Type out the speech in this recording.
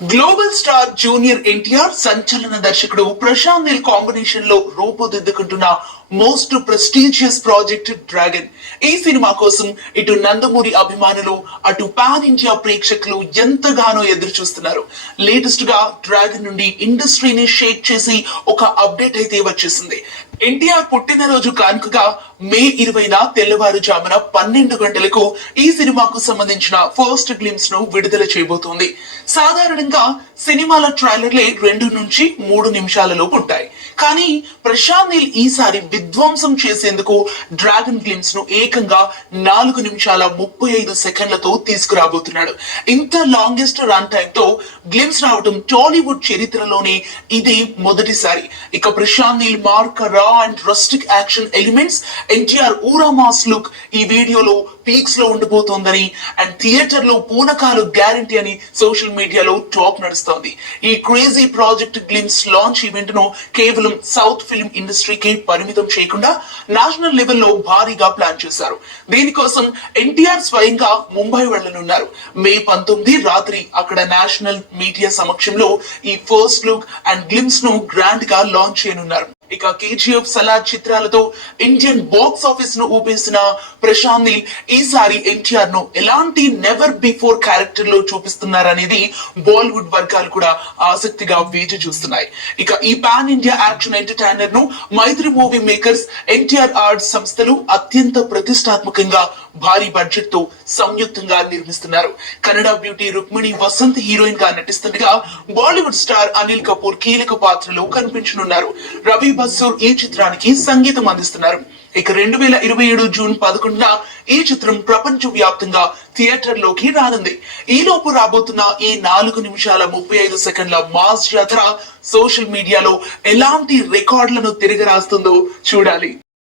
Global star junior NTR సంచలన దర్శకుడు Prashanth Neel combination లో రూపుదిద్దుకుంటున్న మోస్ట్ ప్రెస్టీజియస్ ప్రాజెక్ట్ డ్రాగన్. ఈ సినిమా కోసం ఇటు నందమూరి అభిమానులు అటు పాన్ ఇండియా ప్రేక్షకులు ఎంతగానో ఎదురు చూస్తున్నారు. లేటెస్ట్ గా డ్రాగన్ నుండి ఇండస్ట్రీని షేక్ చేసి ఒక అప్డేట్ అయితే వచ్చేసింది. ఎన్టీఆర్ పుట్టినరోజు కానుకగా మే 20న తెల్లవారుజామున 12 గంటలకు ఈ సినిమాకు సంబంధించిన ఫస్ట్ గ్లిమ్స్ ను విడుదల చేయబోతోంది. సాధారణంగా సినిమాల ట్రైలర్లే 2 నుంచి 3 నిమిషాల లోపు ఉంటాయి. కానీ ప్రశాంత్ నీల్ ఈసారి విధ్వంసం చేసేందుకు డ్రాగన్ గ్లిమ్స్ ను ఏకంగా 4 నిమిషాల 35 సెకండ్లతో తీసుకురాబోతున్నాడు. ఇంత లాంగెస్ట్ రన్ టైమ్ తో గ్లిమ్స్ రావడం టాలీవుడ్ చరిత్రలోనే ఇదే మొదటిసారి. ఇక ప్రశాంత్ నీల్ మార్క్ రా and rustic action elements, NTR ఊరా మాస్ లుక్ ఈ వీడియోలో పీక్స్ లో ఉండిపోతోందని అండ్ థియేటర్ లో పూనకాలు గ్యారంటీ అని సోషల్ మీడియాలో టాక్ నడుస్తోంది. ఈ crazy project glimpse launch event ను కేవలం సౌత్ ఫిల్మ్ ఇండస్ట్రీకి పరిమితం చేయకుండా నేషనల్ లెవెల్లో భారీగా ప్లాన్ చేశారు. దీనికోసం ఎన్టీఆర్ స్వయంగా ముంబై వెళ్లనున్నారు. మే 19 రాత్రి అక్కడ నేషనల్ మీడియా సమక్షంలో ఈ ఫస్ట్ లుక్ అండ్ గ్లిమ్స్ ను గ్రాండ్ గా లాంచ్ చేయనున్నారు. ఇక కేజీఎఫ్, సలార్ చిత్రాలతో ఇండియన్ బాక్స్ ఆఫీస్ ను ఊపేసిన ప్రశాంత్ నీల్ ఈసారి ఎన్టీఆర్ ను ఎలాంటి నెవర్ బిఫోర్ క్యారెక్టర్ లో చూపిస్తున్నారనేది బాలీవుడ్ వర్గాలు కూడా ఆసక్తిగా వేచి చూస్తున్నాయి. ఇక ఈ పాన్ ఇండియా యాక్షన్ ఎంటర్టైనర్ ను మైత్రి మూవీ మేకర్స్, ఎన్టీఆర్ ఆర్ట్స్ సంస్థలు అత్యంత ప్రతిష్టాత్మకంగా భారీ బడ్జెట్ తో సంయుక్తంగా నిర్మిస్తున్నారు. కన్నడ బ్యూటీ రుక్మిణి వసంత్ హీరోయిన్ గా నటిస్తుండగా బాలీవుడ్ స్టార్ అనిల్ కపూర్ కీలక పాత్రలో కనిపించనున్నారు. రవి బస్సూర్ ఈ చిత్రానికి సంగీతం అందిస్తున్నారు. ఇక 2027 జూన్ 11న ఈ చిత్రం ప్రపంచ వ్యాప్తంగా థియేటర్ లోకి రానుంది. ఈ లోపు రాబోతున్న ఈ 4 నిమిషాల 35 సెకండ్ల మాస్ జాతర సోషల్ మీడియాలో ఎలాంటి రికార్డులను తిరగరాస్తుందో చూడాలి.